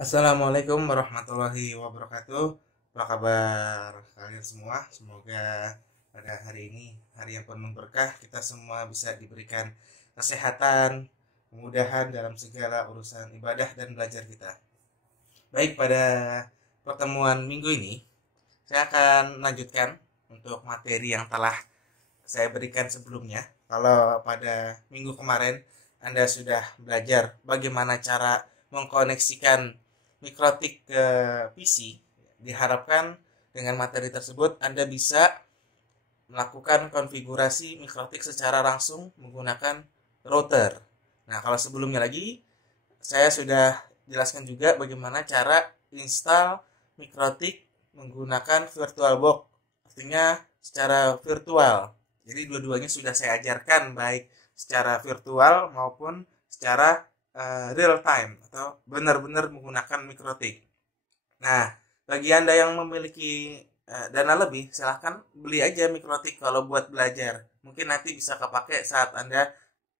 Assalamualaikum warahmatullahi wabarakatuh. Apa kabar kalian semua? Semoga pada hari ini, hari yang penuh berkah, kita semua bisa diberikan kesehatan, kemudahan dalam segala urusan ibadah dan belajar kita. Baik, pada pertemuan minggu ini, saya akan melanjutkan untuk materi yang telah saya berikan sebelumnya. Kalau pada minggu kemarin Anda sudah belajar bagaimana cara mengkoneksikan mikrotik ke PC, diharapkan dengan materi tersebut Anda bisa melakukan konfigurasi mikrotik secara langsung menggunakan router. Nah, kalau sebelumnya lagi saya sudah jelaskan juga bagaimana cara install mikrotik menggunakan VirtualBox, artinya secara virtual. Jadi dua-duanya sudah saya ajarkan, baik secara virtual maupun secara real time atau benar-benar menggunakan mikrotik. Nah, bagi Anda yang memiliki dana lebih, silahkan beli aja mikrotik kalau buat belajar. Mungkin nanti bisa kepake saat Anda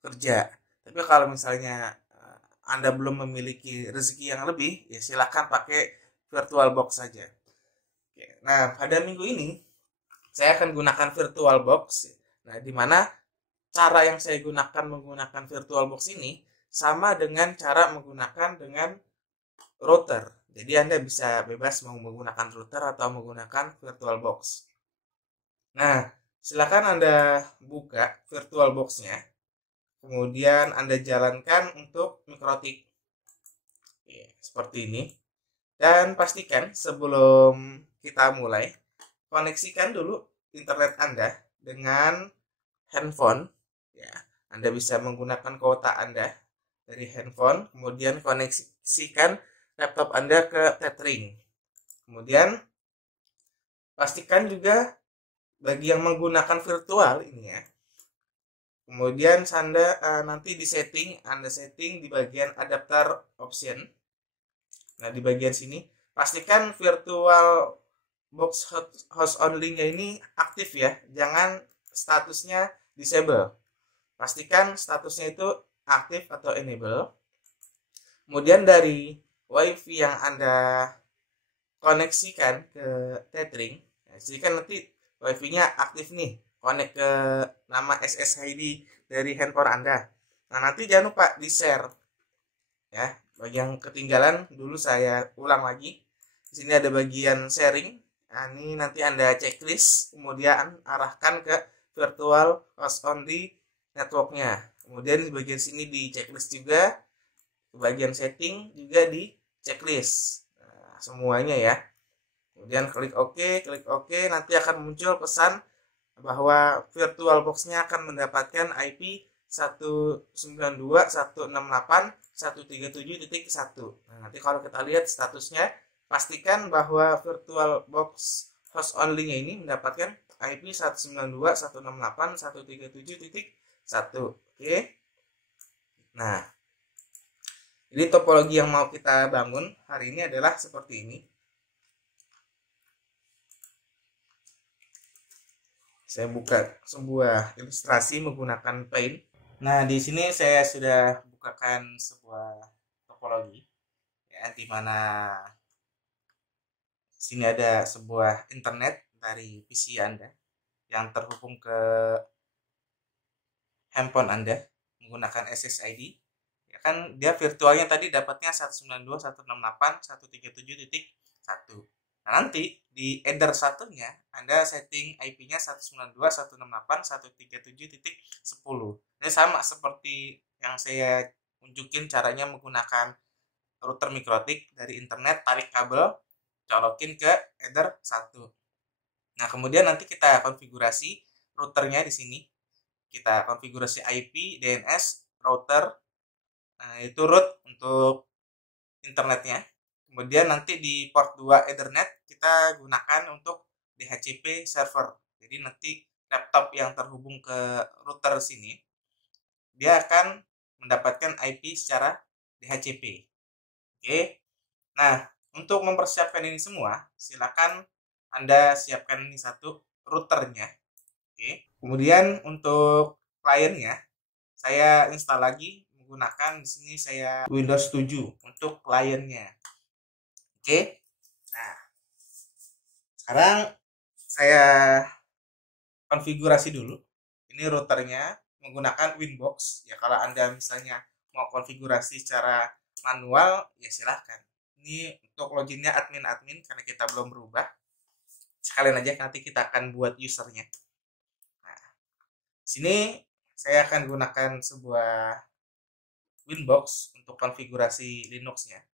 kerja. Tapi kalau misalnya Anda belum memiliki rezeki yang lebih, ya silahkan pakai VirtualBox saja. Nah, pada minggu ini saya akan gunakan VirtualBox. Nah, di mana cara yang saya gunakan menggunakan VirtualBox ini sama dengan cara menggunakan dengan router. Jadi Anda bisa bebas mau menggunakan router atau menggunakan VirtualBox. Nah, silakan Anda buka VirtualBox-nya. Kemudian Anda jalankan untuk mikrotik. Oke, seperti ini. Dan pastikan sebelum kita mulai, koneksikan dulu internet Anda dengan handphone. Ya, Anda bisa menggunakan kuota Anda dari handphone, kemudian koneksikan laptop Anda ke tethering. Kemudian pastikan juga bagi yang menggunakan virtual ini ya. Kemudian Anda nanti di setting, Anda setting di bagian adapter option. Nah, di bagian sini pastikan virtual box host only-nya ini aktif ya. Jangan statusnya disable. Pastikan statusnya itu aktif atau enable. Kemudian dari WiFi yang Anda koneksikan ke tethering, jadi kan nanti WiFi-nya aktif nih, connect ke nama SSID dari handphone Anda. Nah, nanti jangan lupa di-share ya. Bagi yang ketinggalan dulu saya ulang lagi. Di sini ada bagian sharing. Nah, ini nanti Anda checklist, kemudian arahkan ke virtual host only networknya. Kemudian di bagian sini di checklist juga, di bagian setting juga di checklist. Nah, semuanya ya. Kemudian klik OK, nanti akan muncul pesan bahwa VirtualBox-nya akan mendapatkan IP 192.168.137.1. Nah, nanti kalau kita lihat statusnya, pastikan bahwa VirtualBox host only-nya ini mendapatkan IP 192.168.137.1. Oke. Nah, jadi topologi yang mau kita bangun hari ini adalah seperti ini. Saya buka sebuah ilustrasi menggunakan Paint. Nah, di sini saya sudah bukakan sebuah topologi ya, di mana sini ada sebuah internet dari PC Anda yang terhubung ke handphone Anda menggunakan SSID. Ya kan dia virtualnya tadi dapatnya 192.168.137.1. Nah, nanti di header satunya Anda setting IP-nya 192.168.137.10. Ini sama seperti yang saya tunjukin caranya menggunakan router mikrotik dari internet, tarik kabel, colokin ke header 1. Nah, kemudian nanti kita konfigurasi routernya di sini. Kita konfigurasi IP, DNS, router, nah, itu root untuk internetnya. Kemudian nanti di port 2 Ethernet kita gunakan untuk DHCP server. Jadi nanti laptop yang terhubung ke router sini, dia akan mendapatkan IP secara DHCP. Oke. Nah, untuk mempersiapkan ini semua, silakan Anda siapkan ini satu routernya. Oke. Kemudian untuk kliennya, saya install lagi menggunakan di sini saya Windows 7 untuk kliennya. Oke. Nah, sekarang saya konfigurasi dulu. Ini routernya menggunakan Winbox. Ya kalau Anda misalnya mau konfigurasi secara manual, ya silahkan. Ini untuk loginnya admin-admin karena kita belum berubah. Sekalian aja nanti kita akan buat usernya. Nah, sini saya akan gunakan sebuah Winbox untuk konfigurasi Linux-nya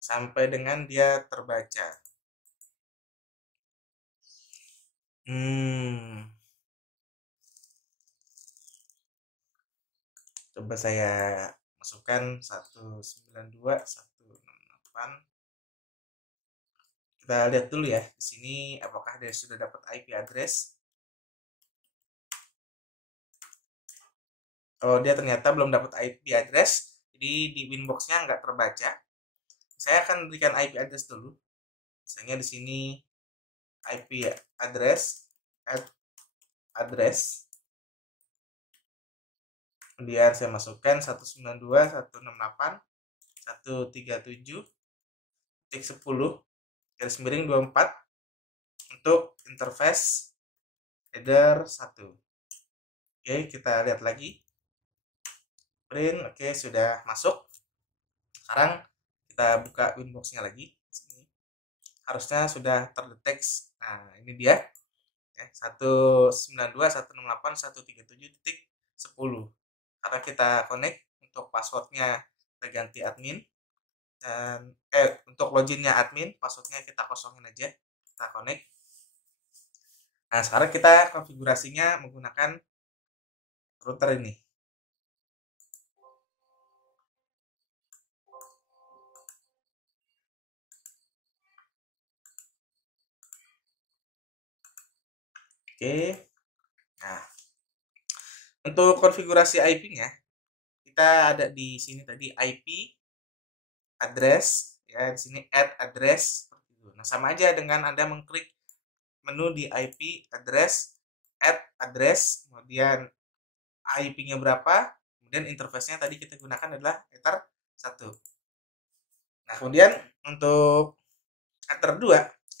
sampai dengan dia terbaca. Coba saya masukkan 192.168. Kita lihat dulu ya di sini apakah dia sudah dapat IP address. Oh, dia ternyata belum dapat IP address, jadi di Winbox-nya nggak terbaca. Saya akan berikan IP address dulu. Misalnya di sini IP address address. Kemudian saya masukkan 192.168.137.10 untuk interface header 1. Oke, kita lihat lagi. Print, oke, sudah masuk. Sekarang kita buka Winbox-nya lagi. Sini. Harusnya sudah terdeteksi. Nah, ini dia. 192.168.137.10. Karena kita connect, untuk passwordnya kita ganti admin. Dan untuk loginnya admin, passwordnya kita kosongin aja. Kita connect. Nah, sekarang kita konfigurasinya menggunakan router ini. Oke. Nah, untuk konfigurasi IP-nya kita ada di sini tadi IP address ya, di sini add address seperti itu. Nah, sama aja dengan Anda mengklik menu di IP address, add address, kemudian IP-nya berapa, kemudian interface-nya tadi kita gunakan adalah Ether 1. Nah, kemudian untuk Ether 2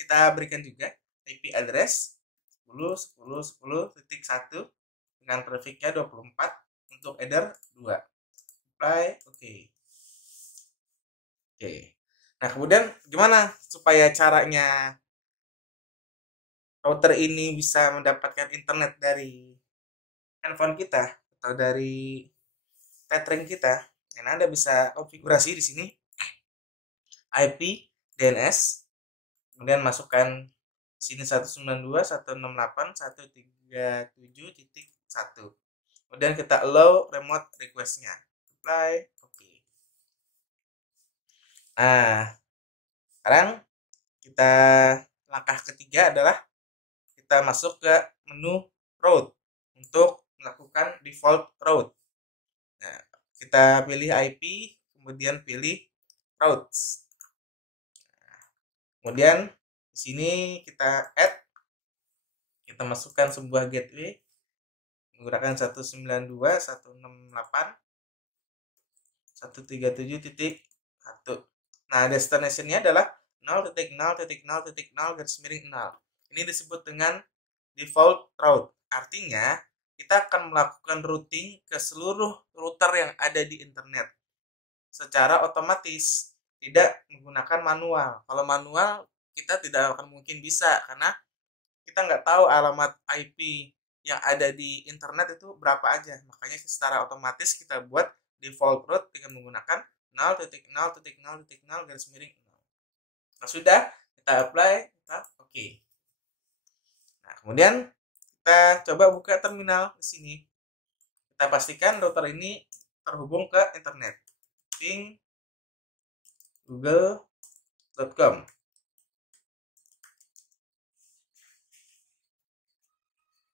kita berikan juga IP address 10.10.10.1 dengan prefixnya 24 untuk header 2. Apply, oke. Oke. Nah, kemudian gimana supaya caranya router ini bisa mendapatkan internet dari handphone kita atau dari tethering kita? Dan Anda bisa konfigurasi di sini IP DNS, kemudian masukkan di sini 192.168.137.1. Kemudian kita allow remote request-nya. Apply, oke. Nah, sekarang kita langkah ketiga adalah kita masuk ke menu route untuk melakukan default route. Nah, kita pilih IP, kemudian pilih routes. Kemudian di sini kita add, kita masukkan sebuah gateway menggunakan 192.168.137.1. Nah, destination-nya adalah 0.0.0.0. Ini disebut dengan default route. Artinya, kita akan melakukan routing ke seluruh router yang ada di internet secara otomatis, tidak menggunakan manual. Kalau manual, kita tidak akan mungkin bisa, karena kita nggak tahu alamat IP yang ada di internet itu berapa aja. Makanya secara otomatis kita buat default route dengan menggunakan 0.0.0.0. Nah, sudah, kita apply, kita oke. Nah, kemudian kita coba buka terminal di sini. Kita pastikan router ini terhubung ke internet. Ping google.com.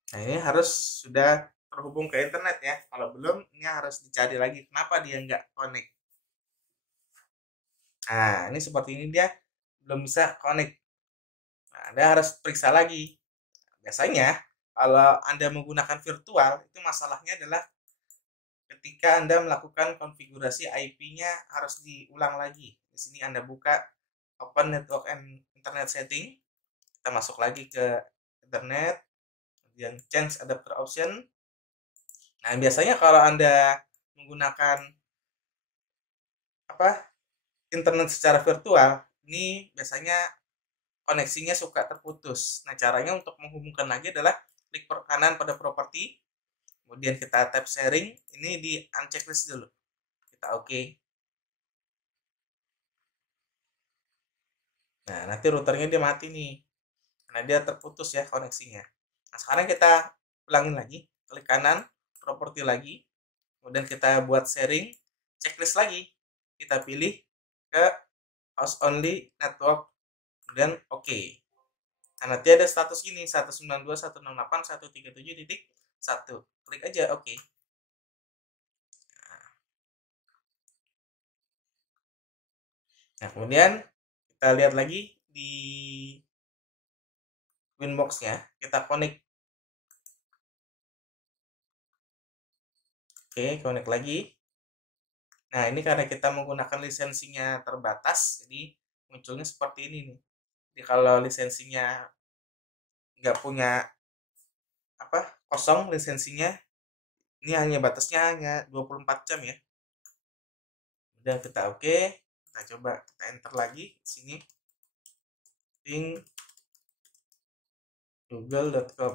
Nah, ini harus sudah terhubung ke internet ya. Kalau belum, ini harus dicari lagi kenapa dia nggak connect. Nah, ini seperti ini dia belum bisa connect. Nah, Anda harus periksa lagi. Biasanya kalau Anda menggunakan virtual, itu masalahnya adalah ketika Anda melakukan konfigurasi IP-nya harus diulang lagi. Di sini Anda buka open network and internet setting, kita masuk lagi ke internet, kemudian change adapter option. Nah, biasanya kalau Anda menggunakan internet secara virtual, ini biasanya koneksinya suka terputus. Nah, caranya untuk menghubungkan lagi adalah klik kanan pada properti, kemudian kita tap sharing, ini di unchecklist dulu. Kita oke. Nah, nanti routernya dia mati nih, karena dia terputus ya koneksinya. Nah, sekarang kita ulangin lagi, klik kanan, properti lagi, kemudian kita buat sharing, checklist lagi. Kita pilih ke host only network, kemudian oke. Nah, nanti ada status gini, 192.168.137.1. Klik aja oke. Nah, kemudian kita lihat lagi di Winbox-nya, kita connect. Oke, connect lagi. Nah, ini karena kita menggunakan lisensinya terbatas, jadi munculnya seperti ini nih. Jadi kalau lisensinya nggak punya kosong lisensinya, ini hanya batasnya hanya 24 jam ya. Kemudian kita oke, kita coba kita enter lagi di sini google.com.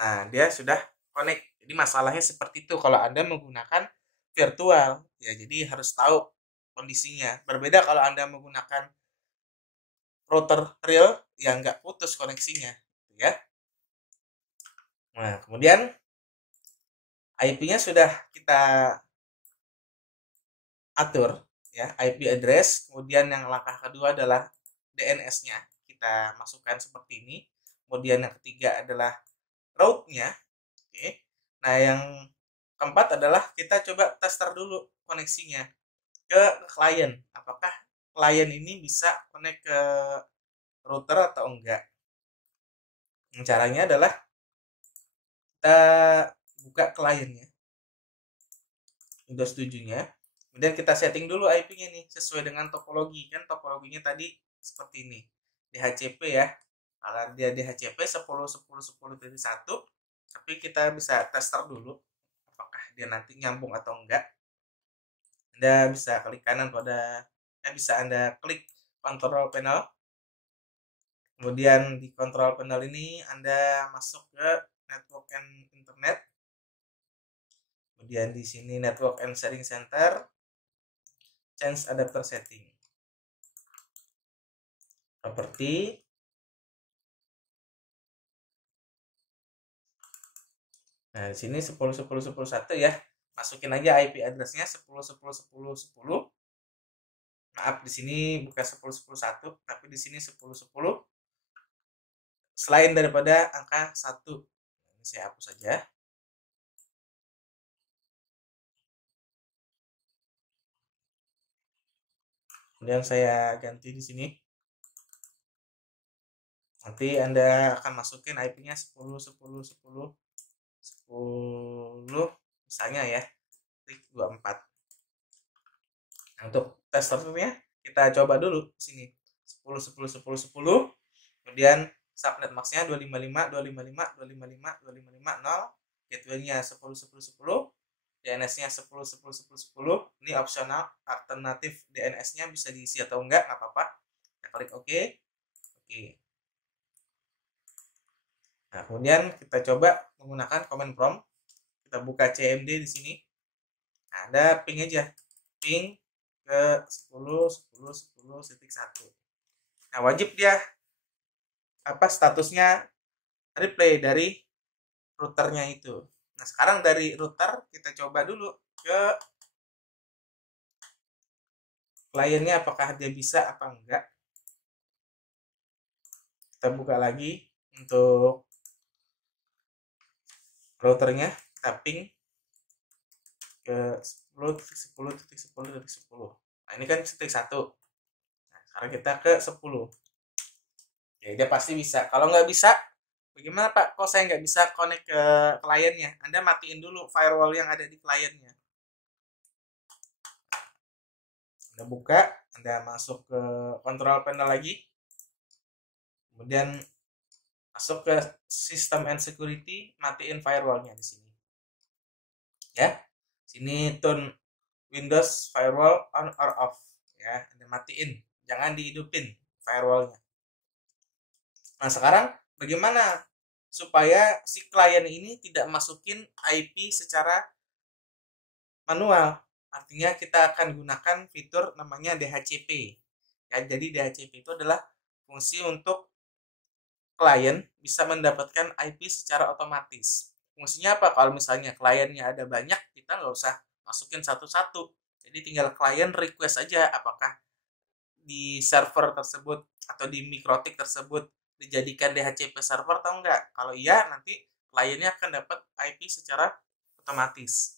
Nah, dia sudah connect. Jadi masalahnya seperti itu kalau Anda menggunakan virtual ya, jadi harus tahu kondisinya. Berbeda kalau Anda menggunakan router real yang nggak putus koneksinya ya. Nah, kemudian IP-nya sudah kita atur ya, IP address. Kemudian yang langkah kedua adalah DNS-nya, kita masukkan seperti ini. Kemudian yang ketiga adalah route-nya. Oke. Nah, yang keempat adalah kita coba tester dulu koneksinya ke klien. Apakah klien ini bisa connect ke router atau enggak. Caranya adalah kita buka kliennya, Windows 7-nya. Kemudian kita setting dulu IP-nya nih sesuai dengan topologi. Kan topologinya tadi seperti ini. DHCP ya. Kalau dia DHCP 10.10.10.1, tapi kita bisa tester dulu apakah dia nanti nyambung atau enggak. Anda bisa klik kanan bisa Anda klik control panel. Kemudian di control panel ini Anda masuk ke network and internet. Kemudian di sini network and sharing center, change adapter setting, properti. Nah, di sini 10.10.10.1 ya. Masukin aja IP address-nya 10.10.10.10. Maaf, di sini bukan 10.10.1, tapi di sini 10.10 selain daripada angka 1. Ini saya hapus saja. Kemudian saya ganti di sini. Nanti Anda akan masukin IP-nya 10.10.10.10 misalnya ya, klik 24. Nah, untuk testernya kita coba dulu di sini 10.10.10.10. Kemudian subnet max-nya 255.255.255.255.0, gateway-nya 10.10.10, DNS-nya 10.10.10.10. Ini opsional, alternatif DNS-nya bisa diisi atau enggak, nggak apa-apa. Kita klik oke. Nah, kemudian kita coba menggunakan command prompt. Kita buka CMD di sini. Nah, ada ping aja. Ping ke 10.10.10.1. Nah, wajib dia statusnya replay dari routernya itu. Nah, sekarang dari router kita coba dulu ke kliennya apakah dia bisa apa enggak. Kita buka lagi untuk routernya, kita ping ke 10.10.10.10. Nah, ini kan titik 1. Nah, sekarang kita ke 10. Ya, dia pasti bisa. Kalau nggak bisa, bagaimana Pak? Kok saya nggak bisa connect ke kliennya? Anda matiin dulu firewall yang ada di kliennya. Anda buka, Anda masuk ke control panel lagi, kemudian masuk ke system and security, matiin firewallnya di sini. Ya, sini turn Windows firewall on or off. Ya, Anda matiin, jangan dihidupin firewallnya. Nah, sekarang bagaimana supaya si klien ini tidak masukin IP secara manual? Artinya kita akan gunakan fitur namanya DHCP. Ya, jadi DHCP itu adalah fungsi untuk klien bisa mendapatkan IP secara otomatis. Fungsinya apa? Kalau misalnya kliennya ada banyak, kita nggak usah masukin satu-satu. Jadi tinggal klien request aja apakah di server tersebut atau di mikrotik tersebut dijadikan DHCP server atau enggak. Kalau iya, nanti kliennya akan dapat IP secara otomatis.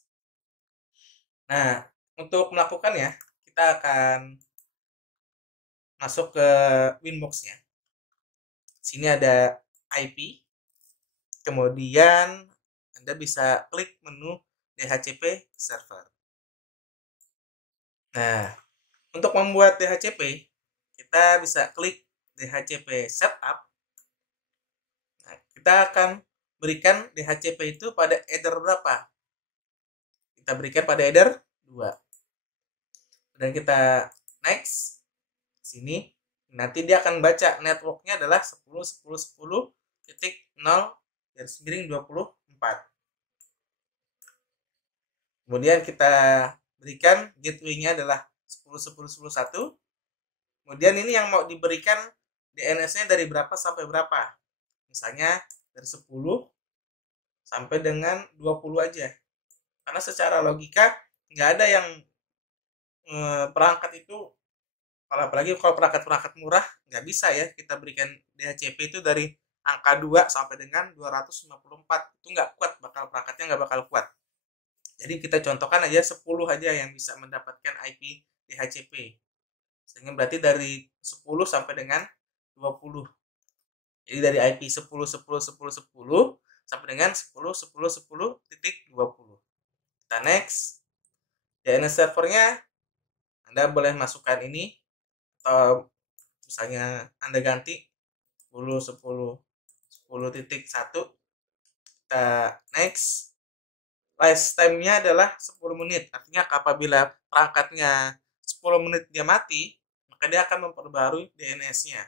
Nah, untuk melakukannya, kita akan masuk ke Winbox-nya. Sini ada IP, kemudian Anda bisa klik menu DHCP server. Nah, untuk membuat DHCP, kita bisa klik DHCP setup. Nah, kita akan berikan DHCP itu pada header berapa? Kita berikan pada header 2. Dan kita next. Sini nanti dia akan baca networknya adalah 10.10.10.0/24. Kemudian kita berikan gateway-nya adalah 10.10.10.1. Kemudian ini yang mau diberikan DNS-nya dari berapa sampai berapa? Misalnya dari 10 sampai dengan 20 aja. Karena secara logika nggak ada yang perangkat itu, kalau apalagi kalau perangkat murah, nggak bisa ya kita berikan DHCP itu dari angka 2 sampai dengan 254. Itu nggak kuat, perangkatnya nggak bakal kuat. Jadi kita contohkan aja 10 aja yang bisa mendapatkan IP DHCP. Sehingga berarti dari 10 sampai dengan 20. Jadi dari IP 10.10.10.10 sampai dengan 10.10.10.20. Kita next. DNS servernya Anda boleh masukkan ini, atau misalnya Anda ganti 10.10.10.1. Kita next. Lifetime-nya adalah 10 menit. Artinya apabila perangkatnya 10 menit dia mati, maka dia akan memperbarui DNS-nya.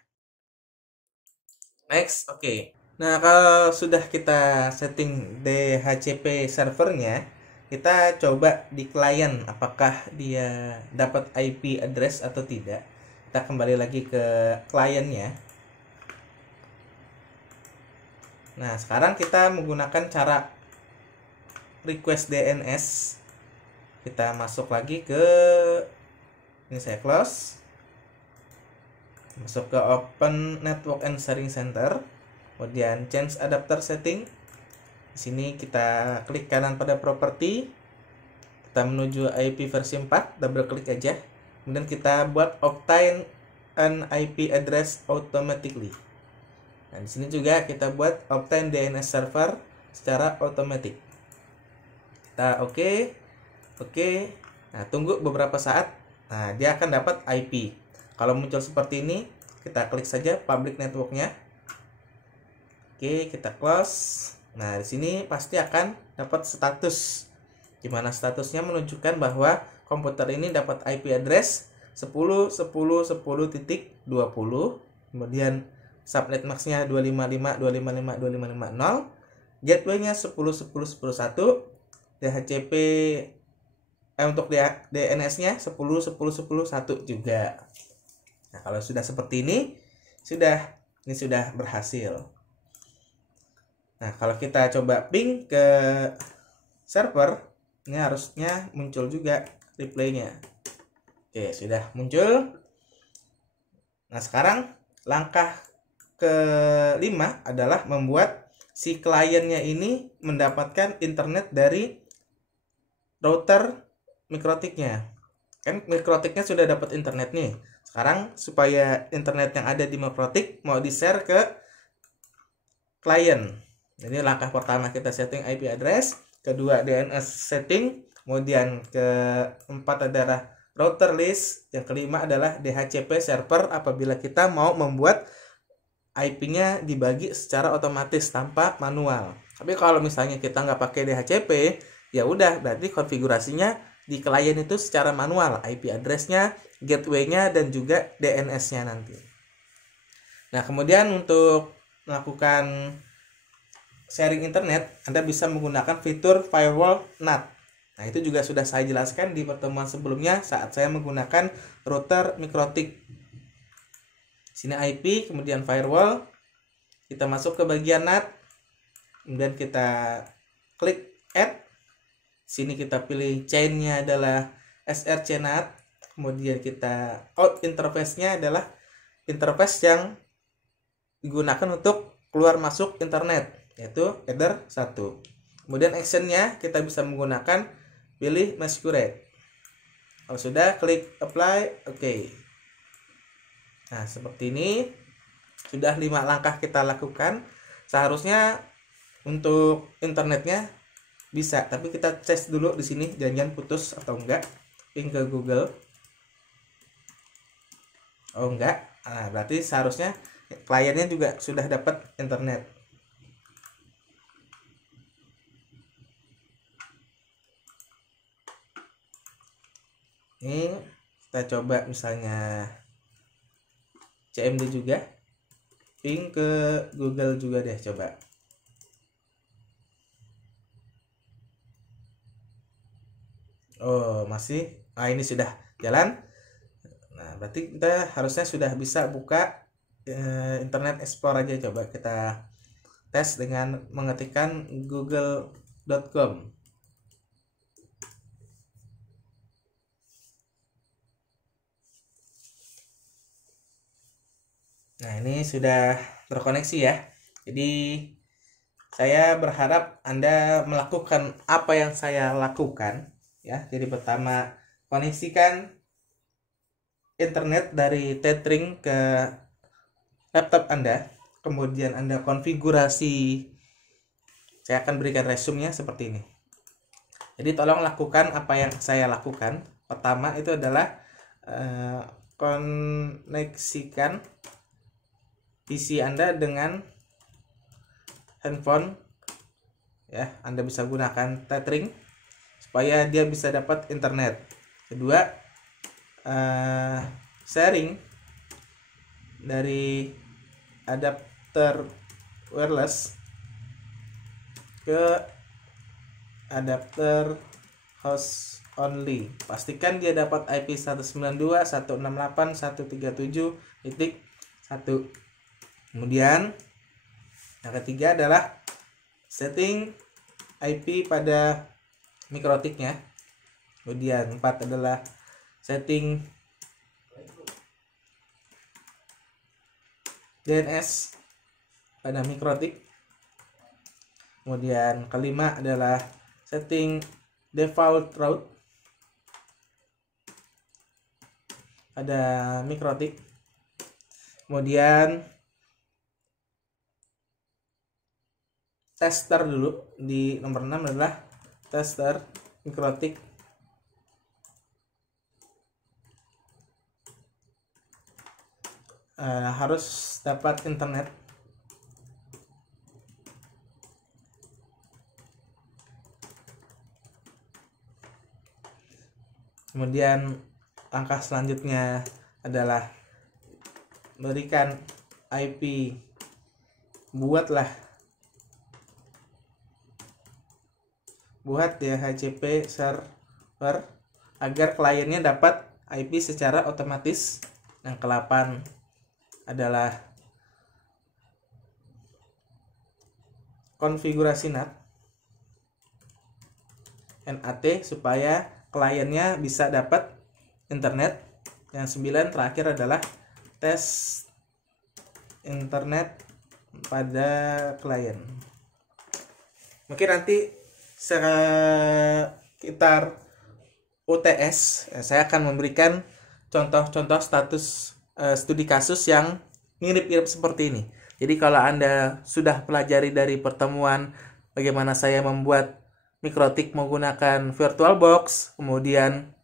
Next, oke. Nah, kalau sudah kita setting DHCP servernya, kita coba di klien apakah dia dapat IP address atau tidak. Kita kembali lagi ke kliennya. Nah, sekarang kita menggunakan cara request DNS. Kita masuk lagi ke ini, saya close, masuk ke open network and sharing center, kemudian change adapter setting. Di sini kita klik kanan pada property, kita menuju IP versi 4, double klik aja, kemudian kita buat obtain an IP address automatically. Nah, di sini juga kita buat obtain DNS server secara otomatis. Kita oke. Nah, tunggu beberapa saat. Nah, dia akan dapat IP. Kalau muncul seperti ini, kita klik saja public networknya. Oke, kita close. Nah, di sini pasti akan dapat status. Gimana statusnya? Menunjukkan bahwa komputer ini dapat IP address 10.10.10.20. Kemudian subnet max-nya 255.255.255.0. Gateway-nya 10.10.10.1. DHCP untuk DNS-nya 10.10.10.1 juga. Nah, kalau sudah seperti ini sudah berhasil. Nah, kalau kita coba ping ke server, ini harusnya muncul juga reply-nya. Oke, sudah muncul. Nah, sekarang langkah kelima adalah membuat si kliennya ini mendapatkan internet dari router mikrotiknya. Kan mikrotiknya sudah dapat internet nih. Sekarang supaya internet yang ada di mikrotik mau di-share ke klien. Jadi langkah pertama kita setting IP address, kedua DNS setting, kemudian keempat adalah router list. Yang kelima adalah DHCP server apabila kita mau membuat IP-nya dibagi secara otomatis tanpa manual. Tapi kalau misalnya kita nggak pakai DHCP, ya udah berarti konfigurasinya di klien itu secara manual, IP address-nya, gateway-nya, dan juga DNS-nya nanti. Nah, kemudian untuk melakukan sharing internet, Anda bisa menggunakan fitur firewall NAT. Nah, itu juga sudah saya jelaskan di pertemuan sebelumnya saat saya menggunakan router MikroTik. Sini IP, kemudian firewall. Kita masuk ke bagian NAT. Kemudian kita klik add. Sini kita pilih chain-nya adalah SRC NAT. Kemudian kita out interface-nya adalah interface yang digunakan untuk keluar masuk internet, yaitu header 1. Kemudian action-nya kita bisa menggunakan pilih masquerade. Kalau sudah, klik apply, oke. Nah, seperti ini sudah 5 langkah kita lakukan. Seharusnya untuk internetnya bisa, tapi kita tes dulu di sini jangan putus atau enggak. Ping ke Google. Oh enggak. Nah, berarti seharusnya kliennya juga sudah dapat internet. Ini kita coba misalnya CMD juga, ping ke Google juga deh, coba. Oh masih, ini sudah jalan. Nah berarti kita harusnya sudah bisa buka Internet Explorer aja. Coba kita tes dengan mengetikkan google.com. Nah, ini sudah terkoneksi ya. Jadi saya berharap Anda melakukan apa yang saya lakukan ya. Jadi pertama, koneksikan internet dari tethering ke laptop Anda. Kemudian Anda konfigurasi. Saya akan berikan resume-nya seperti ini. Jadi tolong lakukan apa yang saya lakukan. Pertama itu adalah koneksikan PC Anda dengan handphone ya. Anda bisa gunakan tethering supaya dia bisa dapat internet. Kedua, sharing dari adapter wireless ke adapter host only. Pastikan dia dapat IP 192.168.137.1. Kemudian yang ketiga adalah setting IP pada MikroTik-nya. Kemudian 4 adalah setting DNS pada MikroTik. Kemudian kelima adalah setting default route pada MikroTik. Kemudian tester dulu di nomor 6 adalah tester MikroTik. Harus dapat internet. Kemudian langkah selanjutnya adalah berikan IP. Buat DHCP server agar kliennya dapat IP secara otomatis. Yang ke-8 adalah konfigurasi NAT supaya kliennya bisa dapat internet. Yang 9 terakhir adalah tes internet pada klien. Mungkin nanti sekitar UTS saya akan memberikan contoh-contoh status studi kasus yang mirip-mirip seperti ini. Jadi kalau Anda sudah pelajari dari pertemuan bagaimana saya membuat MikroTik menggunakan VirtualBox, kemudian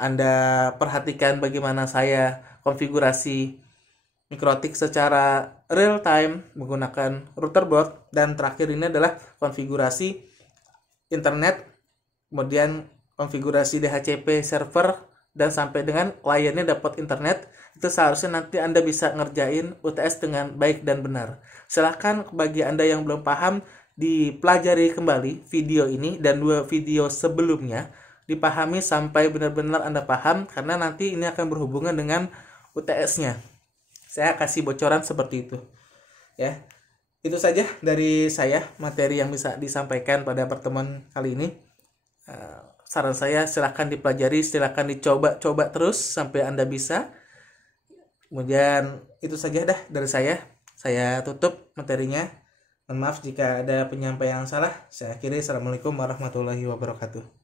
Anda perhatikan bagaimana saya konfigurasi mikrotik secara real time menggunakan router board, dan terakhir ini adalah konfigurasi internet, kemudian konfigurasi DHCP server, dan sampai dengan kliennya dapat internet. Itu seharusnya nanti Anda bisa ngerjain UTS dengan baik dan benar. Silahkan bagi Anda yang belum paham, dipelajari kembali video ini dan 2 video sebelumnya, dipahami sampai benar-benar Anda paham, karena nanti ini akan berhubungan dengan UTS-nya. Saya kasih bocoran seperti itu. Ya. Itu saja dari saya materi yang bisa disampaikan pada pertemuan kali ini. Saran saya silahkan dipelajari, silahkan dicoba-coba terus sampai Anda bisa. Kemudian itu saja dah dari saya. Saya tutup materinya. Mohon maaf jika ada penyampaian yang salah. Saya akhiri. Assalamualaikum warahmatullahi wabarakatuh.